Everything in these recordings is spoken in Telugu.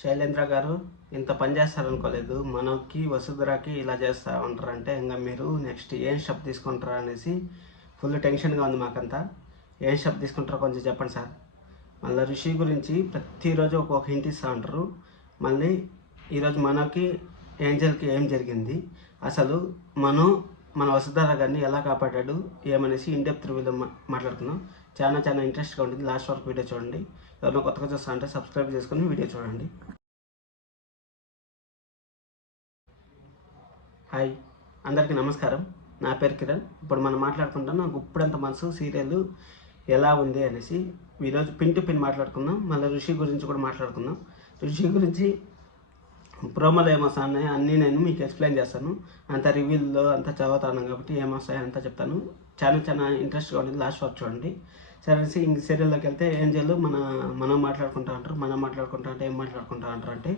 శైలేంద్ర గారు ఇంత పని చేస్తారనుకోలేదు. మనకి వసుధరకి ఇలా చేస్తూ ఉంటారంటే ఇంకా మీరు నెక్స్ట్ ఏం స్టెప్ తీసుకుంటారా అనేసి ఫుల్ టెన్షన్గా ఉంది మాకంతా. ఏం స్టెప్ తీసుకుంటారో కొంచెం చెప్పండి సార్. మళ్ళీ ఋషి గురించి ప్రతిరోజు ఒక్కొక్క హింట్ ఇస్తూ ఉంటారు. మళ్ళీ ఈరోజు మనకి ఏంజల్కి ఏం జరిగింది, అసలు మన వసుధర గారిని ఎలా కాపాడాడు ఏమనేసి ఇన్డెప్త్ రివ్యూలో మాట్లాడుకున్నాం. చాలా ఇంట్రెస్ట్గా ఉంటుంది. లాస్ట్ వరకు వీడియో చూడండి. ఎవరైనా కొత్తగా చూస్తా అంటే సబ్స్క్రైబ్ చేసుకొని వీడియో చూడండి. హాయ్, అందరికీ నమస్కారం. నా పేరు కిరణ్. ఇప్పుడు మనం మాట్లాడుకుంటాం నా గుప్పుడంత మనసు సీరియల్ ఎలా ఉంది అనేసి. ఈరోజు పిన్ టు పిన్ మాట్లాడుకుందాం. మళ్ళీ ఋషి గురించి కూడా మాట్లాడుకుందాం. ఋషి గురించి ప్రోమోలో ఏమొస్తాయి అన్నీ నేను మీకు ఎక్స్ప్లెయిన్ చేస్తాను. అంత రివ్యూల్లో అంతా చదువుతాను కాబట్టి ఏమొస్తాయి అంతా చెప్తాను. చాలా ఇంట్రెస్ట్గా ఉంటుంది. లాస్ట్ వరకు చూడండి. సరే, ఇంక సీరియల్లోకి వెళ్తే ఏంజల్ మనం మాట్లాడుకుంటా అంటారు. మనం మాట్లాడుకుంటా అంటే ఏం మాట్లాడుకుంటా అంటారు అంటే,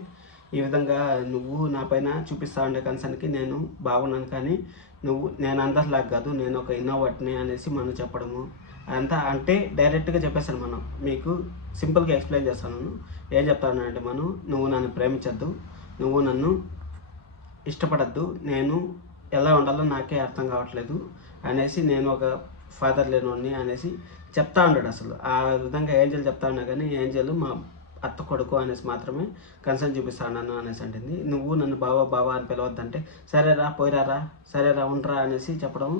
ఈ విధంగా నువ్వు నా పైన చూపిస్తా ఉండే కన్సర్న్కి నేను బాగున్నాను, కానీ నేను అందరిలాగా కాదు, నేను ఒక ఇన్నోవర్ట్ని అనేసి మనం చెప్పడము అంతా. అంటే డైరెక్ట్గా చెప్పేస్తాను. మనం మీకు సింపుల్గా ఎక్స్ప్లెయిన్ చేస్తాను. ఏం చెప్తాను అంటే, నువ్వు నన్ను ప్రేమించద్దు, నువ్వు నన్ను ఇష్టపడద్దు, నేను ఎలా ఉండాలో నాకే అర్థం కావట్లేదు అనేసి, నేను ఒక ఫాదర్ లేనోడిని అనేసి చెప్తా ఉన్నాడు. అసలు ఆ విధంగా ఏంజల్ చెప్తా ఉన్నా, కానీ ఏంజల్ మా అత్త కొడుకు అనేసి మాత్రమే కన్సర్న్ చూపిస్తాను అనేసి అంటుంది. నువ్వు నన్ను బావా అని పిలవద్దంటే, సరేరా పోయిరారా, సరేరా ఉండరా అనేసి చెప్పడం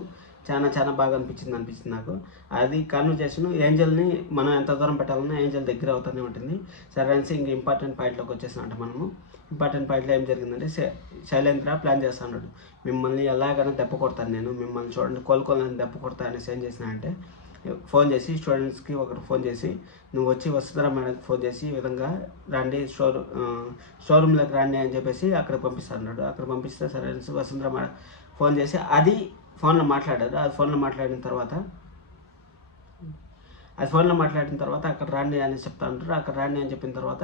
చాలా బాగా అనిపించింది నాకు. అది కాన్వర్జేషన్ ఏంజల్ని మనం ఎంత దూరం పెట్టాలన్నా ఏంజల్ దగ్గర అవుతూనే ఉంటుంది. సరే అనేసి ఇంక ఇంపార్టెంట్ పాయింట్లోకి వచ్చేసినట్టు మనము. ఇంపార్టెంట్ పాయింట్లో ఏం జరిగిందంటే, శైలేంద్ర ప్లాన్ చేస్తా ఉన్నాడు. మిమ్మల్ని ఎలాగైనా దెబ్బ కొడతాను, నేను మిమ్మల్ని చూడండి కోలుకోవాలని దెబ్బ కొడతా అనేసి ఏం చేసిన అంటే, ఫోన్ చేసి స్టూడెంట్స్కి ఒకరు ఫోన్ చేసి, నువ్వు వచ్చి వసుధర మేడంకి ఫోన్ చేసి ఈ విధంగా రండి, షోరూమ్లోకి రండి అని చెప్పేసి అక్కడ పంపిస్తాడు. అక్కడ పంపిస్తే సరే వసుధర మేడం ఫోన్ చేసి అది ఫోన్లో మాట్లాడారు. అది ఫోన్లో మాట్లాడిన తర్వాత అక్కడ రండి అని చెప్తా ఉంటారు. అక్కడ రండి అని చెప్పిన తర్వాత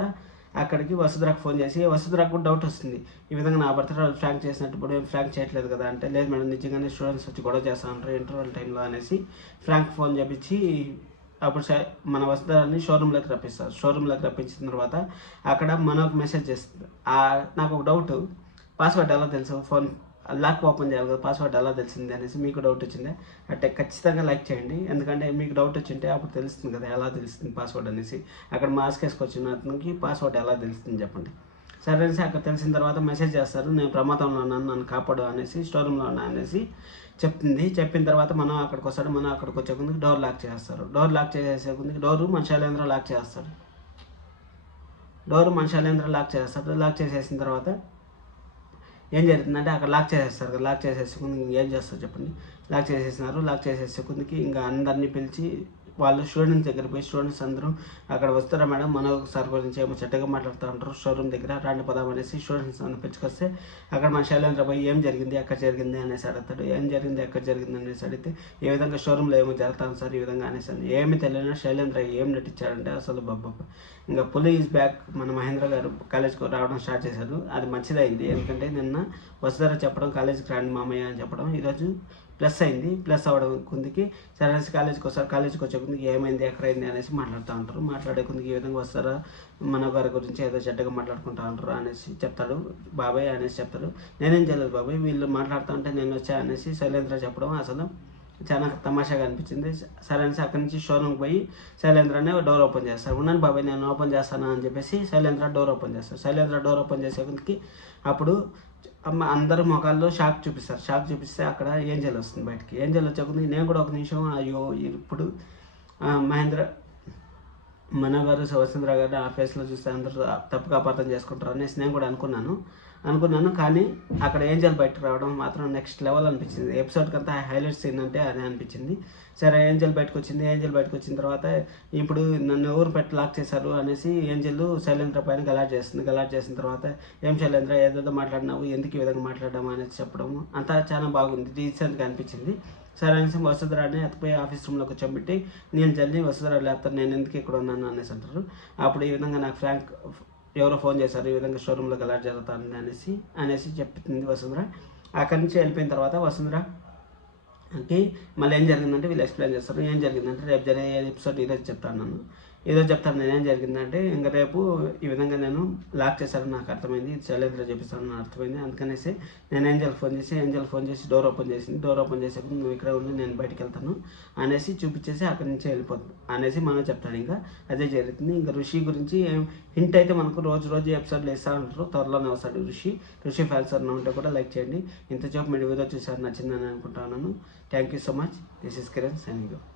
అక్కడికి వసుధరకు ఫోన్ చేసి, వసుధరకు కూడా డౌట్ వస్తుంది. ఈ విధంగా నా బర్త్డే ఫ్రాంక్ చేసినట్టు ఇప్పుడు ఏం ఫ్రాంక్ చేయట్లేదు కదా అంటే, లేదు మేడం నిజంగానే స్టూడెంట్స్ వచ్చి గొడవ చేస్తూ ఉంటారు ఇంటర్వల్ టైంలో అనేసి ఫ్రాంక్ ఫోన్ చేపించి అప్పుడు మన వసుధరని షోరూంలోకి రప్పించిన తర్వాత అక్కడ మనకు మెసేజ్ చేస్తుంది. నాకు ఒక డౌట్, పాస్వర్డ్ ఎలా తెలుసు, ఫోన్ లాక్ ఓపెన్ చేయాలి కదా, పాస్వర్డ్ ఎలా తెలిసింది అనేసి మీకు డౌట్ వచ్చింది అంటే ఖచ్చితంగా లైక్ చేయండి. ఎందుకంటే మీకు డౌట్ వచ్చింటే అప్పుడు తెలుస్తుంది కదా ఎలా తెలుస్తుంది పాస్వర్డ్ అనేసి. అక్కడ మాస్క్ వేసుకొచ్చిన అతనికి పాస్వర్డ్ ఎలా తెలుస్తుంది చెప్పండి. సరే అనేసి అక్కడ తెలిసిన తర్వాత మెసేజ్ చేస్తారు, నేను ప్రమాదంలో ఉన్నాను, నన్ను కాపాడు అనేసి, స్టోరూంలో ఉన్నా అనేసి చెప్తుంది. చెప్పిన తర్వాత మనం అక్కడికి వస్తాడు. మనం అక్కడికి వచ్చే ముందుకు డోర్ లాక్ చేస్తారు. డోర్ లాక్ చేసే ముందుకు డోరు మన శైలేంద్ర లాక్ చేస్తాడు. లాక్ చేసేసిన తర్వాత ఏం జరుగుతుందంటే, అక్కడ లాక్ చేసేస్తారు కదా, లాక్ చేసేసే ముందు ఏం చేస్తారు చెప్పండి. లాక్ చేసేసే ముందుకి ఇంకా అందరినీ పిలిచి వాళ్ళు స్టూడెంట్స్ దగ్గర పోయి, స్టూడెంట్స్ అందరూ అక్కడ వస్తారా మేడం మన సార్ గురించి ఏమో చెడ్డగా మాట్లాడుతూ ఉంటారు షోరూమ్ దగ్గర, రాండి పదాం అనేసి స్టూడెంట్స్ అందరూ పిలుచుకొస్తే అక్కడ మన శైలేంద్ర పోయి ఏం జరిగింది ఎక్కడ జరిగింది అనేసి అడుగుతాడు. ఏం జరిగింది ఎక్కడ జరిగింది అనేసి అడిగితే, ఈ విధంగా షోరూంలో ఏమో జరుగుతాను సార్ ఈ విధంగా అనేసి. ఏమి తెలియనా శైలేంద్ర ఏం నటించాడంటే అసలు ఇంకా పులి ఈజ్ బ్యాక్. మన మహేంద్ర గారు కాలేజ్కి రావడం స్టార్ట్ చేశారు. అది మంచిదైంది. ఎందుకంటే నిన్న వసుధర చెప్పడం కాలేజీకి రాండి మామయ్య అని చెప్పడం ఈరోజు ప్లస్ అయింది. ప్లస్ అవ్వడం కొందికి సరే కాలేజీకి వస్తారు. కాలేజీకి వచ్చే కొందికి ఏమైంది ఎక్కడైంది అనేసి మాట్లాడుతూ ఉంటారు. మాట్లాడే కొందికి ఈ విధంగా వస్తారా మన గారి గురించి ఏదో చెడ్డగా మాట్లాడుకుంటూ ఉంటారు అనేసి చెప్తాడు. బాబాయ్ అనేసి చెప్తాడు. నేనేం చేయలేదు బాబాయ్, వీళ్ళు మాట్లాడుతూ ఉంటే నేను వచ్చా అనేసి శైలేంద్ర చెప్పడం అసలు చాలా తమాషాగా అనిపించింది. సరే అనేసి అక్కడి నుంచి షోరూమ్కి పోయి శైలేంద్రనే డోర్ ఓపెన్ చేస్తారు. ఉన్నాను బాబాయ్ నేను ఓపెన్ చేస్తాను అని చెప్పేసి శైలేంద్ర డోర్ ఓపెన్ చేసే కొందికి అప్పుడు అందరూ మొఖాల్లో షాక్ చూపిస్తే అక్కడ ఏంజల్ వస్తుంది బయటికి. ఏంజల్ వచ్చే కొద్దికి నేను కూడా ఒక నిమిషం అయ్యో ఇప్పుడు మహేంద్ర మన గారు వసుంధర గారు ఆ ఫేస్లో చూస్తే అందరూ తప్పుగా అపార్థం చేసుకుంటారు అనేసి నేను కూడా అనుకున్నాను. కానీ అక్కడ ఏంజల్ బయటకు రావడం మాత్రం నెక్స్ట్ లెవెల్ అనిపించింది. ఎపిసోడ్కి అంతా హైలైట్ సీన్ అంటే అదే అనిపించింది. సరే ఏంజల్ బయటకు వచ్చిన తర్వాత ఇప్పుడు నన్ను ఎవరు పెట్టి లాక్ చేశారు అనేసి ఏంజల్ శైలేంద్ర పైన గలాట్ చేసిన తర్వాత, ఏం శైలేంద్ర ఏదేదో మాట్లాడినావు, ఎందుకు ఈ విధంగా మాట్లాడడం అనేసి చెప్పడము అంతా చాలా బాగుంది, డీసెంట్గా అనిపించింది. సరే అనేసి వసుధరాన్ని ఎత్తిపోయి ఆఫీస్ రూమ్లోకి వచ్చబెట్టి, నేను జల్దీ వసుధర లేకపోతే నేను ఎందుకు ఇక్కడ ఉన్నాను అనేసి అంటారు. అప్పుడు ఈ విధంగా నాకు ఫ్రాంక్ ఎవరో ఫోన్ చేశారు, ఈ విధంగా షోరూంలో గలాట్ జరుగుతుంది అనేసి చెప్తుంది వసుంధర. అక్కడి నుంచి వెళ్ళిపోయిన తర్వాత వసుంధరకి మళ్ళీ ఏం జరిగిందంటే వీళ్ళు ఎక్స్ప్లెయిన్ చేస్తారు. ఏం జరిగిందంటే రేపు జరిగే ఎపిసోడ్ ఈరోజు చెప్తాను. ఏదో చెప్తాను నేనేం జరిగిందంటే ఇంకా రేపు ఈ విధంగా నేను లాక్ చేశాను నాకు అర్థమైంది, ఇది శైలేంద్ర చెప్పిస్తాను నాకు అర్థమైంది. అందుకనేసి నేను ఏంజల్ ఫోన్ చేసి డోర్ ఓపెన్ చేసింది. డోర్ ఓపెన్ చేసేప్పుడు నువ్వు ఇక్కడ ఉండి నేను బయటికి వెళ్తాను అనేసి చూపించేసి అక్కడి నుంచి వెళ్ళిపోతాను అనేసి మనం చెప్తాడు. ఇంకా అదే జరుగుతుంది. ఇంకా ఋషి గురించి హింట్ అయితే మనకు రోజు ఎపిసోడ్లు ఇస్తూ ఉంటారు, త్వరలోనే వస్తాడు ఋషి ఫ్యాన్స్ అన్న ఉంటే కూడా లైక్ చేయండి. ఇంతసేపు మీరు వీడియో చూసారు, నచ్చిందని అనుకుంటున్నాను. Thank you so much. This is Kiran signing off.